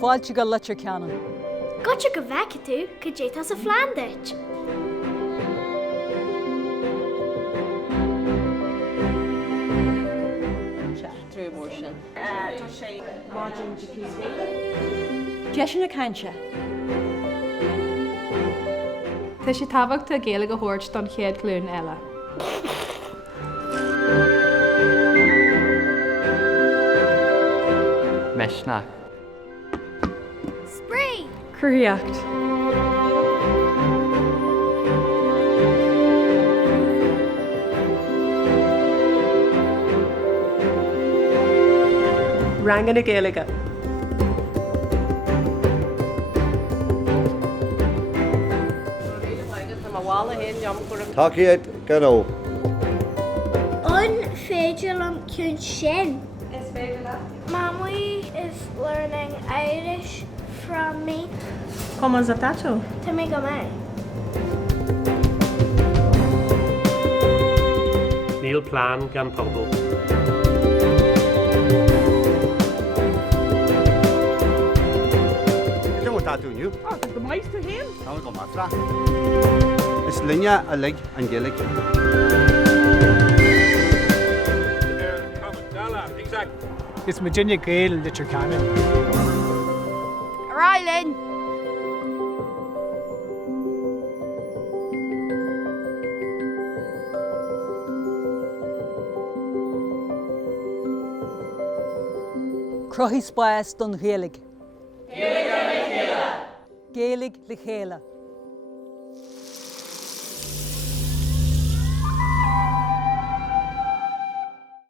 Fáilte go Leitir Ceanainn. Gote go bheice tú, go détas a phlándait. Trú mór sin. Tá sé máidin jacuzzi. Deis na cainte. Tá sé tábhacht a Gaeilge go thuirt don chéad clún eile. Meisnach. Spree! Cruíocht. Rangan na Gaeilge. Tacaíochta Gnó. Un féidir an cún sin. Is féidir le? Mommy is learning Irish from me. Como as a tato? To me go me. Níl plán gan phobal. Ydw yn dadw niw. Go mais to him. Nawn go mafra. Is linia a lig yn Gaeilge. It's Virginia Gael Leitir Ceanainn. Rylan! Cruthí spáis don Gaeilge. Gaeilge le chéile.